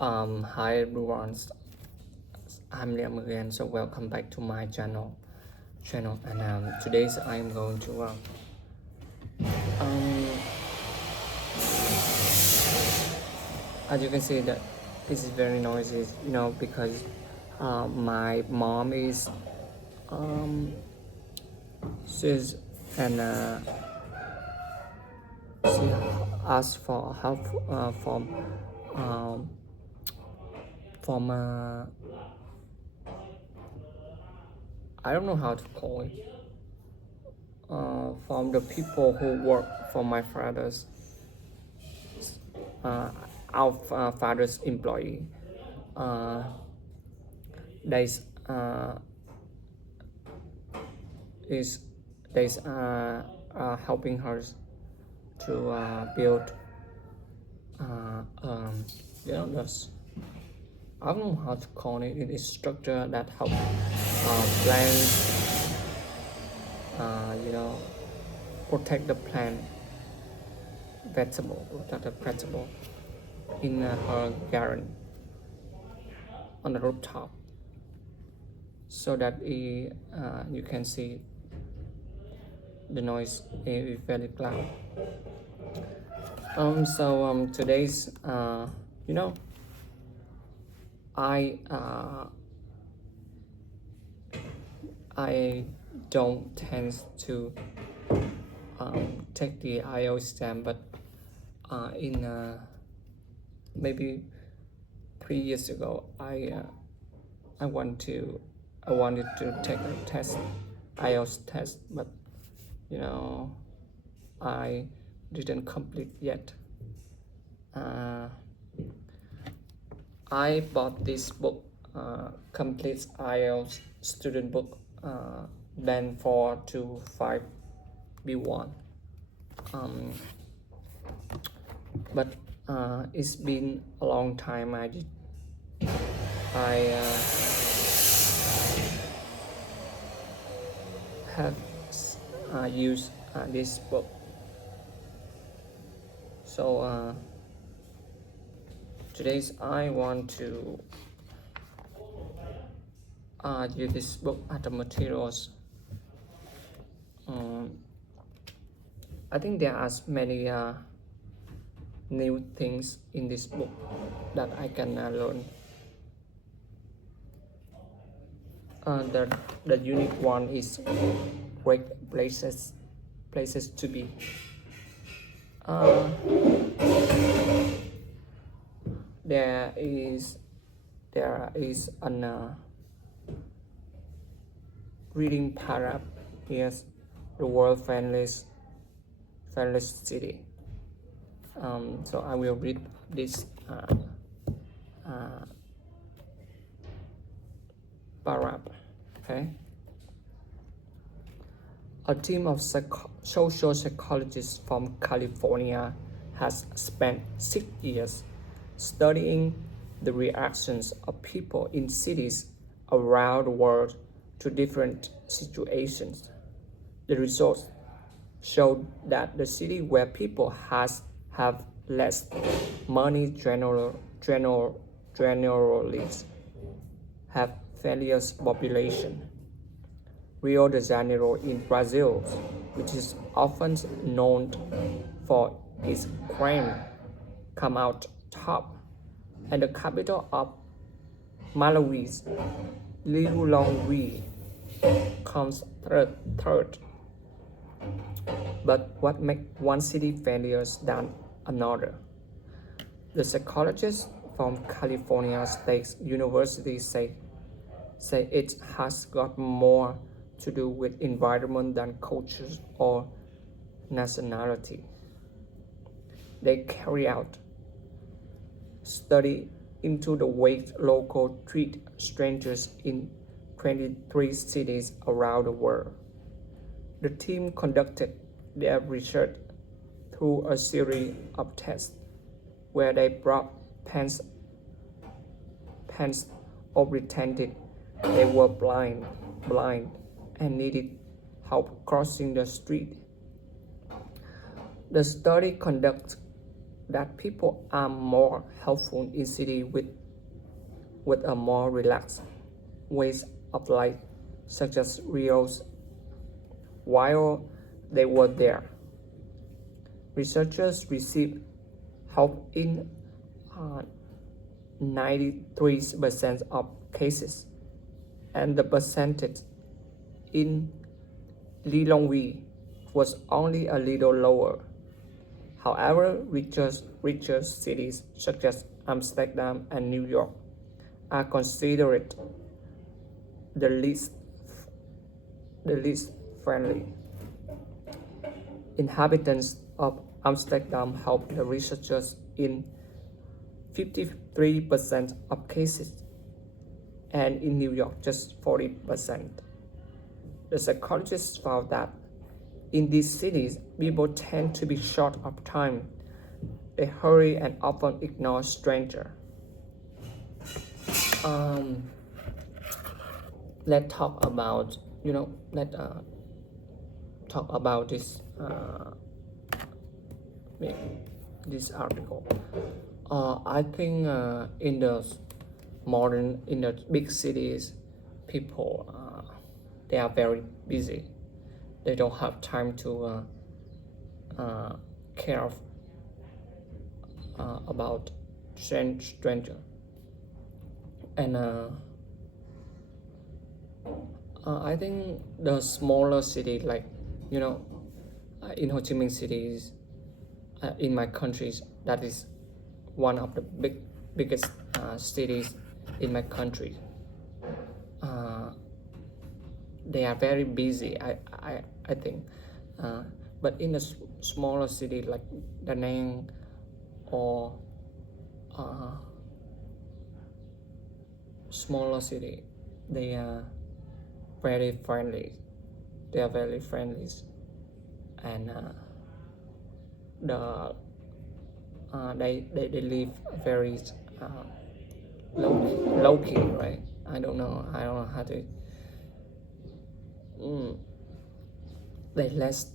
Hi everyone, I'm Liam again. So welcome back to my channel, and today's I'm going to um, as you can see that this is very noisy, because my mom is um, she's and she asked for help um, from I don't know how to call it, from the people who work for my uh, father's employee. Uh, there's uh, is there's helping her to build this, I don't know how to call it. It is structure that help plants, you know, protect the plant, protect the vegetable in her garden on the rooftop, so that you can see the noise is very loud. Today's you know I I don't tend to take the IELTS exam, but in maybe 3 years ago, I wanted to take a test, IELTS test, but I didn't complete yet. I bought this book, Complete IELTS Student Book, Band 4 to 5 B1. But it's been a long time I have used this book. So today's I want to use this book as the materials. I think there are many new things in this book that I can learn. The unique one is great places to be. There is an reading paragraph. Yes, the world friendliest city. So I will read this paragraph. Okay. A team of social psychologists from California has spent 6 years studying the reactions of people in cities around the world to different situations. The results showed that the city where people have less money generally have fairest population. Rio de Janeiro in Brazil, which is often known for its crime, come out top, and the capital of Malawi's Lilongwe comes third. But what makes one city failure than another? The psychologists from California State University say it has got more to do with environment than culture or nationality. They carry out study into the way locals treat strangers in 23 cities around the world. The team conducted their research through a series of tests where they brought pens or pretended they were blind and needed help crossing the street. The study conducted that people are more helpful in city with a more relaxed ways of life, such as Rio's while they were there. Researchers received help in 93% of cases, and the percentage in Lilongwe was only a little lower. However, richer cities such as Amsterdam and New York are considered the least friendly. Inhabitants of Amsterdam helped the researchers in 53% of cases, and in New York just 40%. The psychologists found that in these cities, people tend to be short of time. They hurry and often ignore strangers. Let's talk about, talk about this article. I think in the big cities, people they are very busy. They don't have time to care about stranger, and I think the smaller city, like in Ho Chi Minh cities, in my countries, that is one of the biggest cities in my country. They are very busy. I think, but in a smaller city like Da Nang or smaller city, they are very friendly. They are very friendly, and they live very low key, right? I don't know how to. They less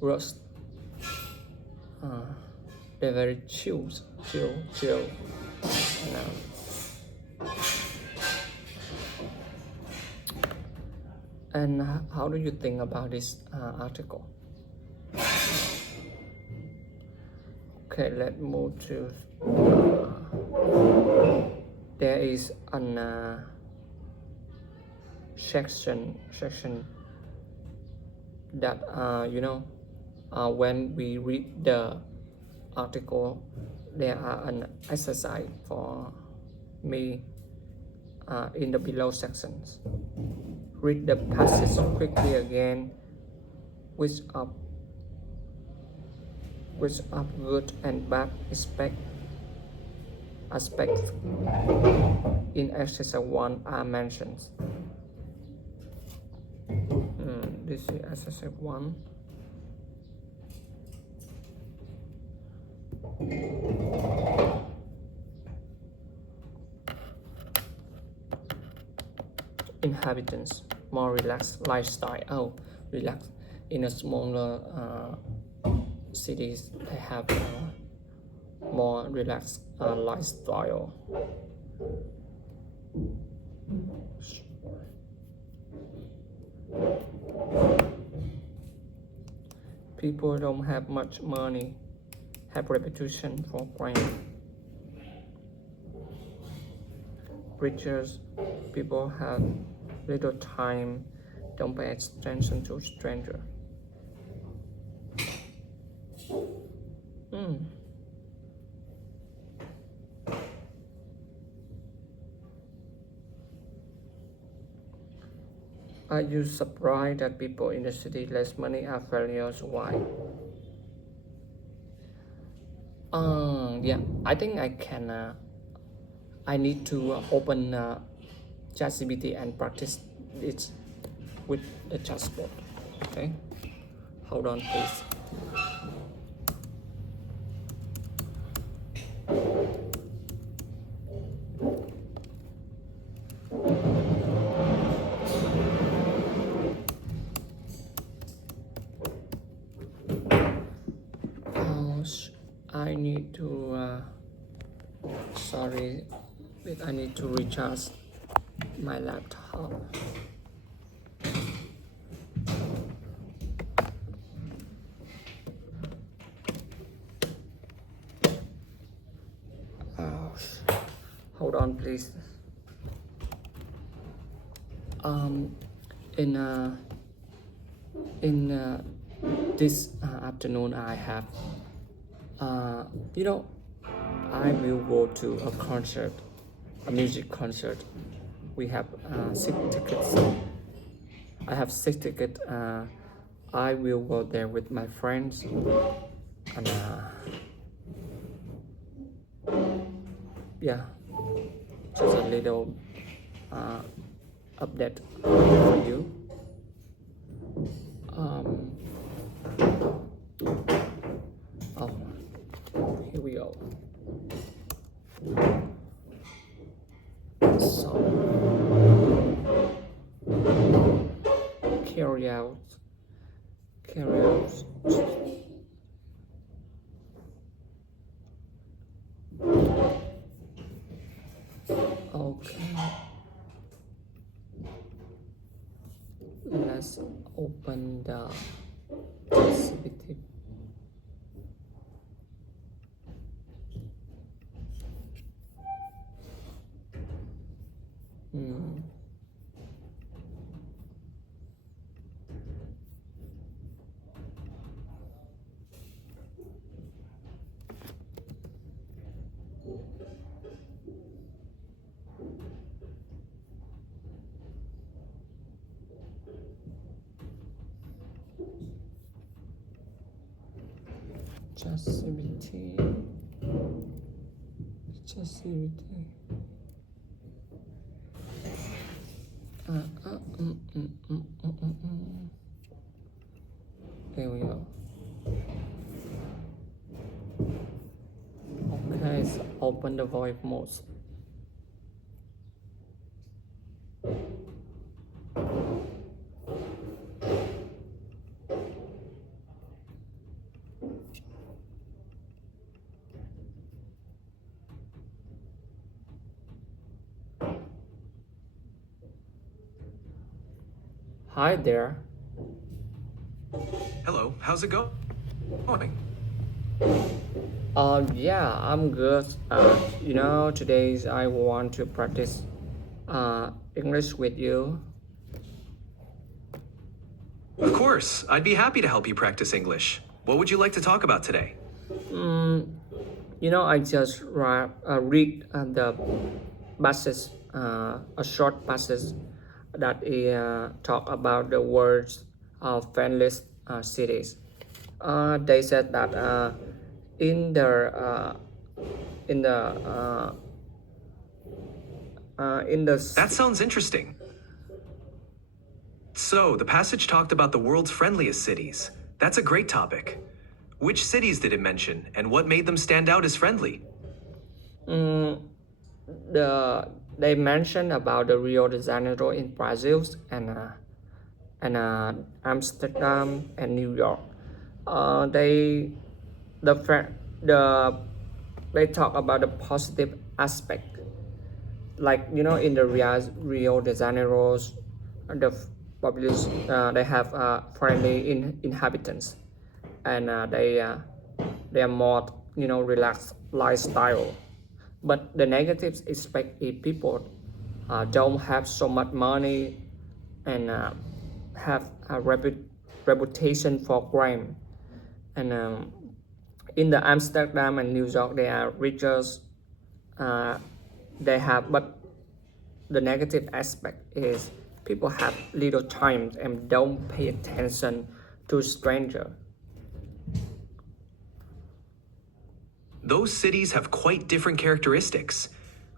rust. They're very chill. And, and how do you think about this article? Okay, let's move to. There is an section that when we read the article, there are an exercise for me in the below sections. Read the passage quickly again, which of good and bad aspects in exercise 1 are mentioned. This is exercise 1. Inhabitants, more relaxed lifestyle. Relaxed. In a smaller cities, they have more relaxed lifestyle. People don't have much money, have reputation for crime. Richer people have little time, don't pay attention to stranger. Are you surprised that people in the city less money are failures? Why? Yeah, I think I can. I need to open ChatGPT and practice it with the chatbot. Okay, hold on, please. I need to. Sorry, wait, I need to recharge my laptop. Oh, hold on, please. Um, in this afternoon, I have you know, I will go to a concert, a music concert. We have 6 tickets. I have 6 tickets. I will go there with my friends, and yeah, just a little update for you. Oh, here we go. So, carry out. Okay, let's open the activity. Accessibility. Here we go. Okay, so open the voice mode. Hi there. Hello, how's it going? Yeah, I'm good. Today I want to practice English with you. Of course, I'd be happy to help you practice English. What would you like to talk about today? I just read the passage, a short passage that talk about the words of friendliest cities. They said that in the in the That sounds interesting. So, the passage talked about the world's friendliest cities. That's a great topic. Which cities did it mention, and what made them stand out as friendly? they mentioned about the Rio de Janeiro in Brazil and Amsterdam and New York. They the fr- the they talk about the positive aspect, like in the Rio de Janeiro, the population they have friendly inhabitants, and they are more relaxed lifestyle. But the negative aspect is people don't have so much money and have a reputation for crime. And in the Amsterdam and New York, they are richer. Uh, they have, but the negative aspect is people have little time and don't pay attention to stranger. Those cities have quite different characteristics.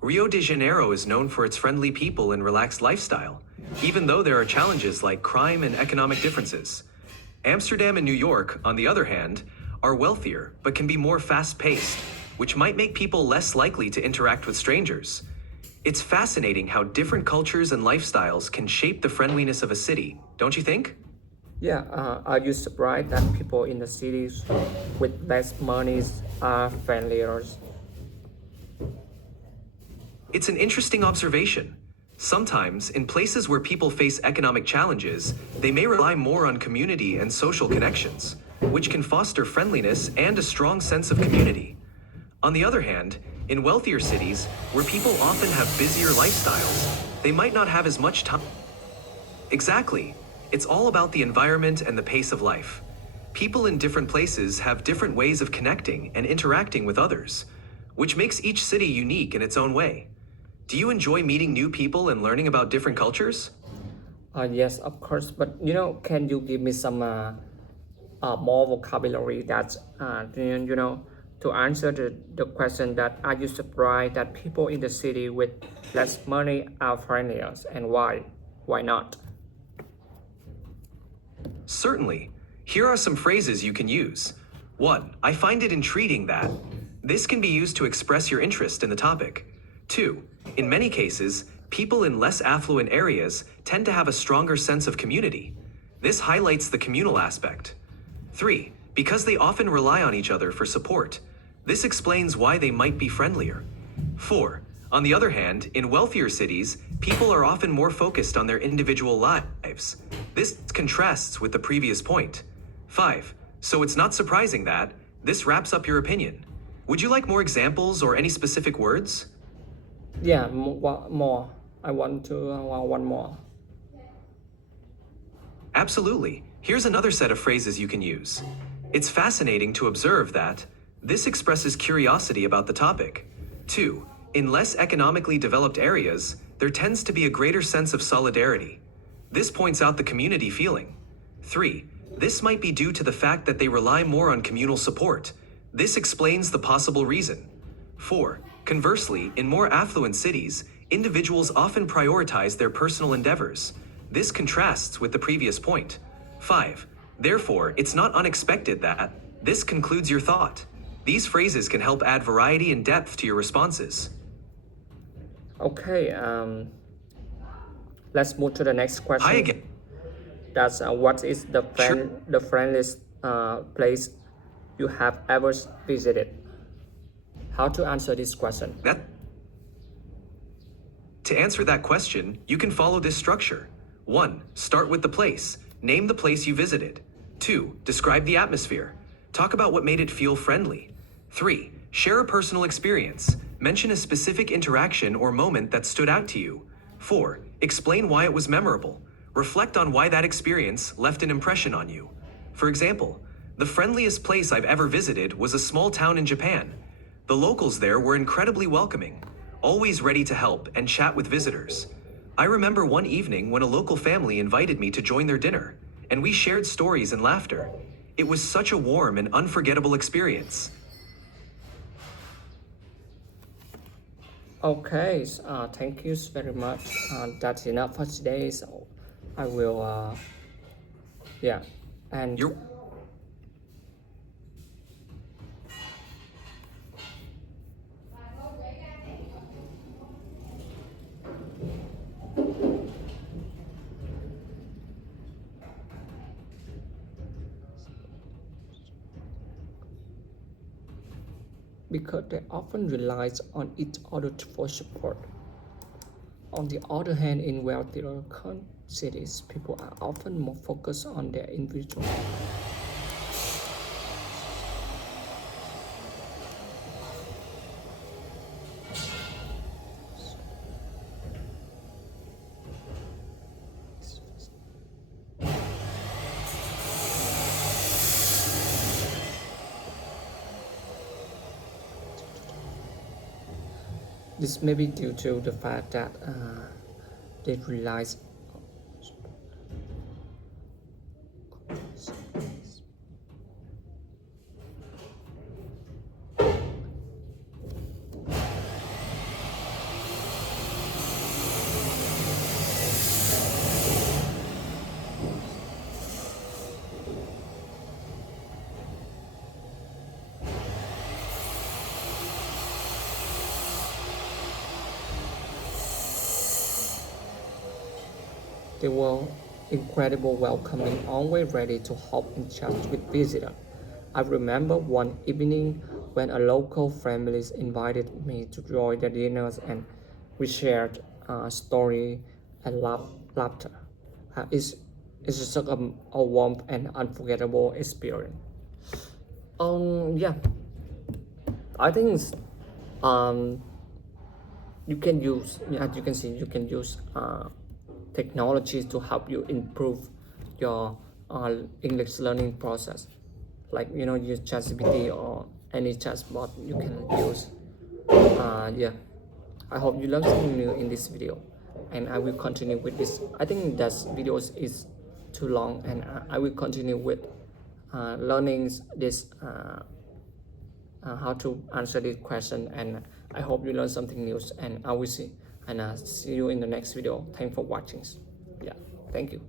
Rio de Janeiro is known for its friendly people and relaxed lifestyle, even though there are challenges like crime and economic differences. Amsterdam and New York, on the other hand, are wealthier but can be more fast-paced, which might make people less likely to interact with strangers. It's fascinating how different cultures and lifestyles can shape the friendliness of a city, don't you think? Yeah, are you surprised that people in the cities with less money are friendlier? It's an interesting observation. Sometimes, in places where people face economic challenges, they may rely more on community and social connections, which can foster friendliness and a strong sense of community. On the other hand, in wealthier cities, where people often have busier lifestyles, they might not have as much time. Exactly. It's all about the environment and the pace of life. People in different places have different ways of connecting and interacting with others, which makes each city unique in its own way. Do you enjoy meeting new people and learning about different cultures? Yes, of course, but can you give me some more vocabulary that to answer the question that are you surprised that people in the city with less money are friendlier and why? Why not? Certainly. Here are some phrases you can use. 1. I find it intriguing that. This can be used to express your interest in the topic. 2. In many cases, people in less affluent areas tend to have a stronger sense of community. This highlights the communal aspect. 3. Because they often rely on each other for support. This explains why they might be friendlier. 4. On the other hand, in wealthier cities, people are often more focused on their individual lives. This contrasts with the previous point. 5. So it's not surprising that this wraps up your opinion. Would you like more examples or any specific words? Yeah, more. I want to one more. Absolutely. Here's another set of phrases you can use. It's fascinating to observe that this expresses curiosity about the topic. 2. In less economically developed areas, there tends to be a greater sense of solidarity. This points out the community feeling. 3. This might be due to the fact that they rely more on communal support. This explains the possible reason. 4. Conversely, in more affluent cities, individuals often prioritize their personal endeavors. This contrasts with the previous point. 5. Therefore, it's not unexpected that this concludes your thought. These phrases can help add variety and depth to your responses. Okay, let's move to the next Hi question. again. That's what is Sure. the friendliest place you have ever visited? How to answer this question? That To answer that question, you can follow this structure. 1. Start with the place. Name the place you visited. 2. Describe the atmosphere. Talk about what made it feel friendly. 3. Share a personal experience. Mention a specific interaction or moment that stood out to you. 4. Explain why it was memorable. Reflect on why that experience left an impression on you. For example, the friendliest place I've ever visited was a small town in Japan. The locals there were incredibly welcoming, always ready to help and chat with visitors. I remember one evening when a local family invited me to join their dinner, and we shared stories and laughter. It was such a warm and unforgettable experience. Okay, thank you very much. That's enough for today. So I will, yeah, and You're because they often rely on each other for support. On the other hand, in wealthier cities, people are often more focused on their individual. This may be due to the fact that they rely. They will incredible, welcoming, always ready to help and chat with visitors. I remember one evening when a local family invited me to join their dinners, and we shared story and laughter. It's just a warm and unforgettable experience. Yeah, I think um, you can use, as you can see, you can use technologies to help you improve your English learning process. Like use ChatGPT or any chatbot you can use. Yeah, I hope you learned something new in this video, and I will continue with this. I think that videos is too long, and I will continue with learning this how to answer this question, and I hope you learn something new, and I will see you in the next video. Thanks for watching. Yeah, thank you.